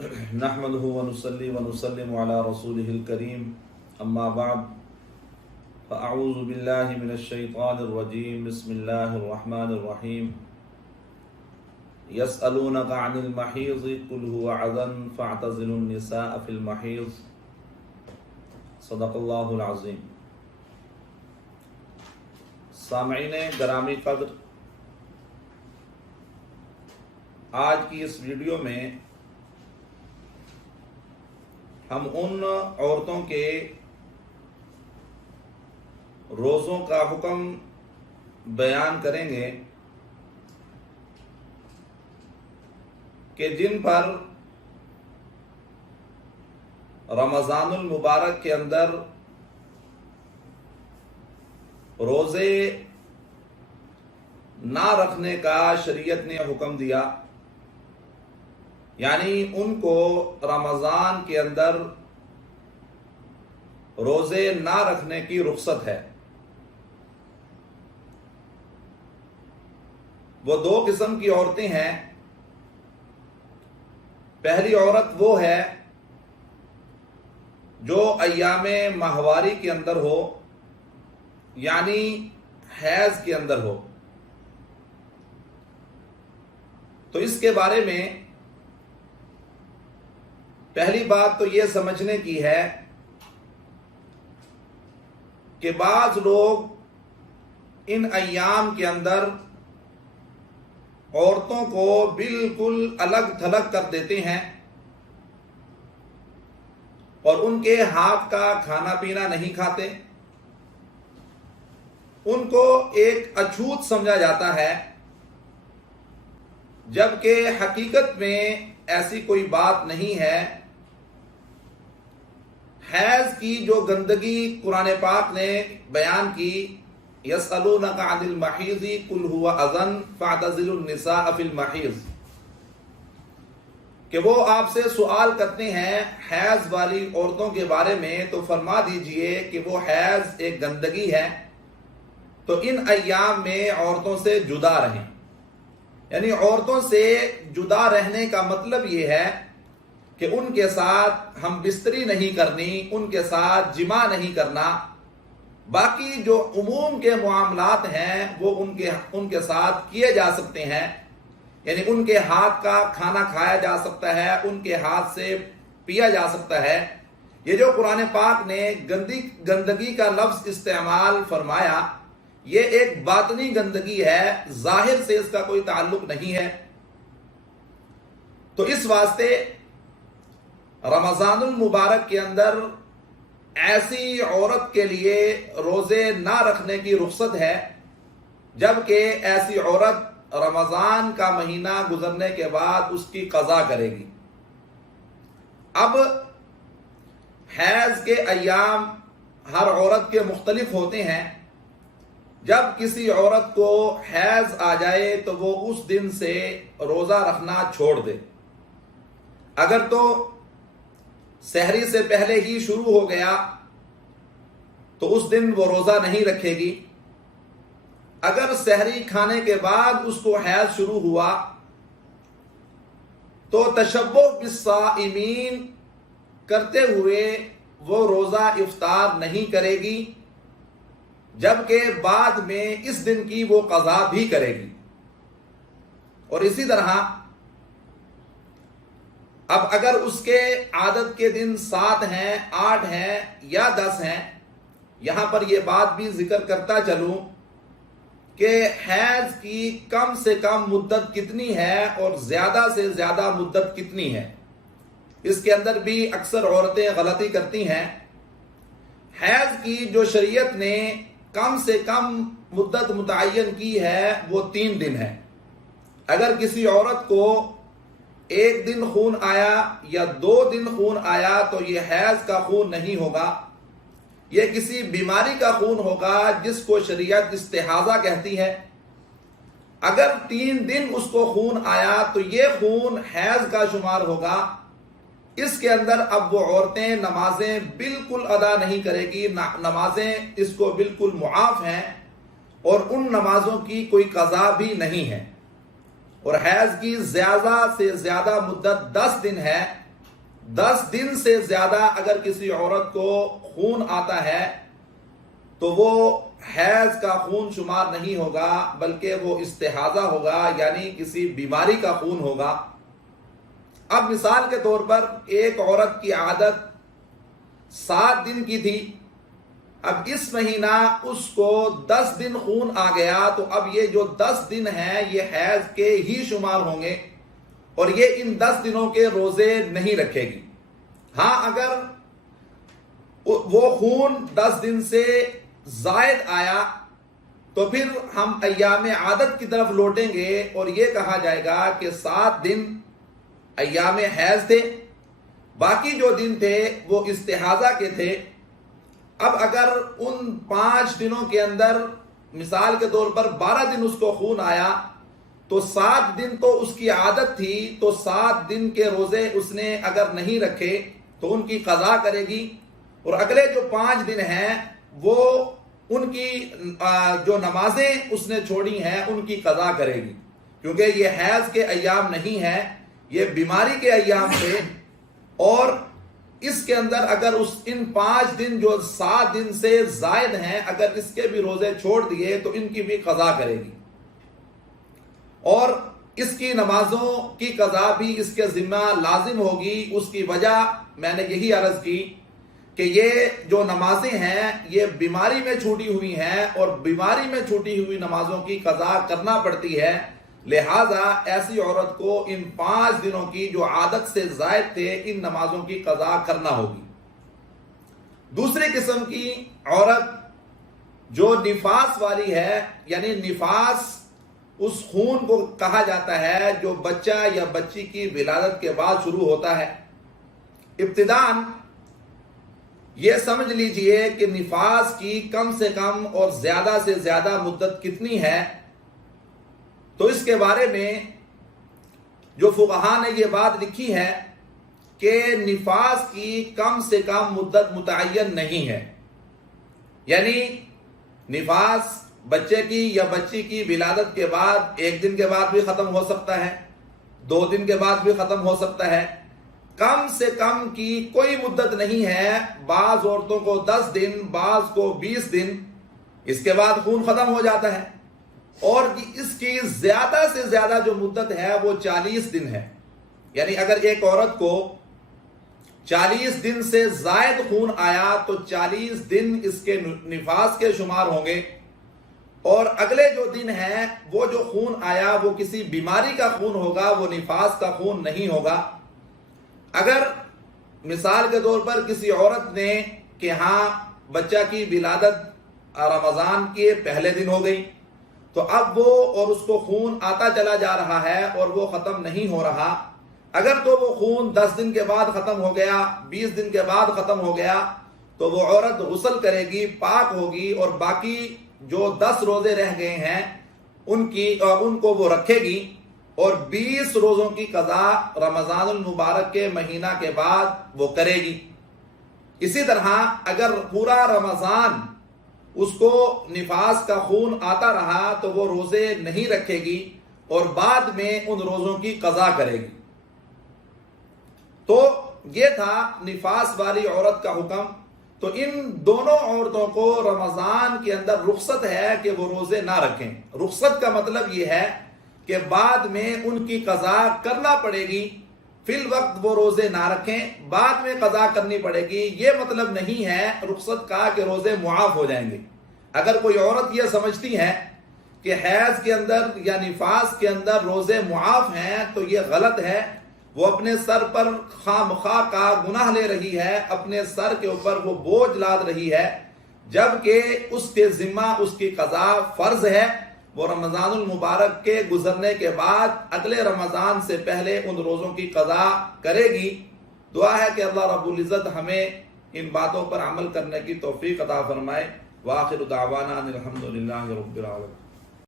نحمده ونصلي ونسلم على رسوله الكريم اما بعد فاعوذ بالله من الشيطان الرجيم بسم الله الرحمن الرحيم يسألونك عن المحيض قل هو أذى فاعتزلوا النساء في المحيض صدق اللہ العظیم۔ سامعین گرامی قدر، آج کی اس ویڈیو میں ہم ان عورتوں کے روزوں کا حکم بیان کریں گے کہ جن پر رمضان المبارک کے اندر روزے نہ رکھنے کا شریعت نے حکم دیا، یعنی ان کو رمضان کے اندر روزے نہ رکھنے کی رخصت ہے۔ وہ دو قسم کی عورتیں ہیں۔ پہلی عورت وہ ہے جو ایام ماہواری کے اندر ہو، یعنی حیض کے اندر ہو۔ تو اس کے بارے میں پہلی بات تو یہ سمجھنے کی ہے کہ بعض لوگ ان ایام کے اندر عورتوں کو بالکل الگ تھلگ کر دیتے ہیں اور ان کے ہاتھ کا کھانا پینا نہیں کھاتے۔ ان کو ایک اچھوت سمجھا جاتا ہے، جبکہ حقیقت میں ایسی کوئی بات نہیں ہے۔ حیض کی جو گندگی قرآن پاک نے بیان کی، یسألونک عن المحیض قل هو اذی فاعتزلوا النساء فی المحیض، کہ وہ آپ سے سوال کرتے ہیں حیض والی عورتوں کے بارے میں، تو فرما دیجئے کہ وہ حیض ایک گندگی ہے، تو ان ایام میں عورتوں سے جدا رہیں۔ یعنی عورتوں سے جدا رہنے کا مطلب یہ ہے کہ ان کے ساتھ ہم بستری نہیں کرنی، ان کے ساتھ جماع نہیں کرنا، باقی جو عموم کے معاملات ہیں وہ ان کے ساتھ کیے جا سکتے ہیں۔ یعنی ان کے ہاتھ کا کھانا کھایا جا سکتا ہے، ان کے ہاتھ سے پیا جا سکتا ہے۔ یہ جو قرآن پاک نے گندگی کا لفظ استعمال فرمایا، یہ ایک باطنی گندگی ہے، ظاہر سے اس کا کوئی تعلق نہیں ہے۔ تو اس واسطے رمضان المبارک کے اندر ایسی عورت کے لیے روزے نہ رکھنے کی رخصت ہے، جبکہ ایسی عورت رمضان کا مہینہ گزرنے کے بعد اس کی قضا کرے گی۔ اب حیض کے ایام ہر عورت کے مختلف ہوتے ہیں۔ جب کسی عورت کو حیض آ جائے تو وہ اس دن سے روزہ رکھنا چھوڑ دے۔ اگر تو سحری سے پہلے ہی شروع ہو گیا تو اس دن وہ روزہ نہیں رکھے گی۔ اگر سحری کھانے کے بعد اس کو حیض شروع ہوا تو تشبہ بالصائمین کرتے ہوئے وہ روزہ افطار نہیں کرے گی، جبکہ بعد میں اس دن کی وہ قضا بھی کرے گی۔ اور اسی طرح اب اگر اس کے عادت کے دن 7 ہیں، 8 ہیں یا 10 ہیں، یہاں پر یہ بات بھی ذکر کرتا چلوں کہ حیض کی کم سے کم مدت کتنی ہے اور زیادہ سے زیادہ مدت کتنی ہے، اس کے اندر بھی اکثر عورتیں غلطی کرتی ہیں۔ حیض کی جو شریعت نے کم سے کم مدت متعین کی ہے وہ 3 دن ہے۔ اگر کسی عورت کو 1 دن خون آیا یا 2 دن خون آیا تو یہ حیض کا خون نہیں ہوگا، یہ کسی بیماری کا خون ہوگا جس کو شریعت استحاضہ کہتی ہے۔ اگر 3 دن اس کو خون آیا تو یہ خون حیض کا شمار ہوگا۔ اس کے اندر اب وہ عورتیں نمازیں بالکل ادا نہیں کرے گی، نمازیں اس کو بالکل معاف ہیں اور ان نمازوں کی کوئی قضا بھی نہیں ہے۔ اور حیض کی زیادہ سے زیادہ مدت 10 دن ہے، 10 دن سے زیادہ اگر کسی عورت کو خون آتا ہے تو وہ حیض کا خون شمار نہیں ہوگا، بلکہ وہ استحاضہ ہوگا، یعنی کسی بیماری کا خون ہوگا۔ اب مثال کے طور پر ایک عورت کی عادت 7 دن کی تھی، اب اس مہینہ اس کو 10 دن خون آ گیا، تو اب یہ جو 10 دن ہیں یہ حیض کے ہی شمار ہوں گے اور یہ ان 10 دنوں کے روزے نہیں رکھے گی۔ ہاں اگر وہ خون 10 دن سے زائد آیا تو پھر ہم ایام عادت کی طرف لوٹیں گے اور یہ کہا جائے گا کہ 7 دن ایام حیض تھے، باقی جو دن تھے وہ استحاضہ کے تھے۔ اب اگر ان 5 دنوں کے اندر مثال کے طور پر 12 دن اس کو خون آیا تو 7 دن تو اس کی عادت تھی، تو 7 دن کے روزے اس نے اگر نہیں رکھے تو ان کی قضا کرے گی، اور اگلے جو 5 دن ہیں وہ ان کی جو نمازیں اس نے چھوڑی ہیں ان کی قضا کرے گی، کیونکہ یہ حیض کے ایام نہیں ہیں، یہ بیماری کے ایام تھے، اور اس کے اندر اگر ان 5 دن جو 7 دن سے زائد ہیں اگر اس کے بھی روزے چھوڑ دیے تو ان کی بھی قضا کرے گی، اور اس کی نمازوں کی قضا بھی اس کے ذمہ لازم ہوگی۔ اس کی وجہ میں نے یہی عرض کی کہ یہ جو نمازیں ہیں یہ بیماری میں چھوٹی ہوئی ہیں، اور بیماری میں چھوٹی ہوئی نمازوں کی قضا کرنا پڑتی ہے، لہذا ایسی عورت کو ان 5 دنوں کی جو عادت سے زائد تھے ان نمازوں کی قضا کرنا ہوگی۔ دوسری قسم کی عورت جو نفاس والی ہے، یعنی نفاس اس خون کو کہا جاتا ہے جو بچہ یا بچی کی ولادت کے بعد شروع ہوتا ہے۔ ابتداً یہ سمجھ لیجئے کہ نفاس کی کم سے کم اور زیادہ سے زیادہ مدت کتنی ہے، تو اس کے بارے میں جو فقہاء نے یہ بات لکھی ہے کہ نفاس کی کم سے کم مدت متعین نہیں ہے، یعنی نفاس بچے کی یا بچی کی ولادت کے بعد 1 دن کے بعد بھی ختم ہو سکتا ہے، 2 دن کے بعد بھی ختم ہو سکتا ہے، کم سے کم کی کوئی مدت نہیں ہے۔ بعض عورتوں کو 10 دن، بعض کو 20 دن، اس کے بعد خون ختم ہو جاتا ہے، اور اس کی زیادہ سے زیادہ جو مدت ہے وہ 40 دن ہے، یعنی اگر ایک عورت کو 40 دن سے زائد خون آیا تو 40 دن اس کے نفاس کے شمار ہوں گے، اور اگلے جو دن ہیں وہ جو خون آیا وہ کسی بیماری کا خون ہوگا، وہ نفاس کا خون نہیں ہوگا۔ اگر مثال کے طور پر کسی عورت نے کہ ہاں بچہ کی ولادت رمضان کے پہلے دن ہو گئی، تو اب وہ اور اس کو خون آتا چلا جا رہا ہے اور وہ ختم نہیں ہو رہا، اگر تو وہ خون 10 دن کے بعد ختم ہو گیا، 20 دن کے بعد ختم ہو گیا، تو وہ عورت غسل کرے گی، پاک ہوگی، اور باقی جو 10 روزے رہ گئے ہیں ان کو وہ رکھے گی، اور 20 روزوں کی قضا رمضان المبارک کے مہینہ کے بعد وہ کرے گی۔ اسی طرح اگر پورا رمضان اس کو نفاس کا خون آتا رہا تو وہ روزے نہیں رکھے گی اور بعد میں ان روزوں کی قضا کرے گی۔ تو یہ تھا نفاس والی عورت کا حکم۔ تو ان دونوں عورتوں کو رمضان کے اندر رخصت ہے کہ وہ روزے نہ رکھیں۔ رخصت کا مطلب یہ ہے کہ بعد میں ان کی قضا کرنا پڑے گی، فی الوقت وہ روزے نہ رکھیں، بعد میں قضا کرنی پڑے گی۔ یہ مطلب نہیں ہے رخصت کا کہ روزے معاف ہو جائیں گے۔ اگر کوئی عورت یہ سمجھتی ہے کہ حیض کے اندر یا نفاس کے اندر روزے معاف ہیں تو یہ غلط ہے، وہ اپنے سر پر خواہ کا گناہ لے رہی ہے، اپنے سر کے اوپر وہ بوجھ لاد رہی ہے، جبکہ اس کے ذمہ اس کی قضا فرض ہے۔ وہ رمضان المبارک کے گزرنے کے بعد اگلے رمضان سے پہلے ان روزوں کی قضا کرے گی۔ دعا ہے کہ اللہ رب العزت ہمیں ان باتوں پر عمل کرنے کی توفیق عطا فرمائے۔ وآخر دعوانا ان الحمد للہ رب العالمین۔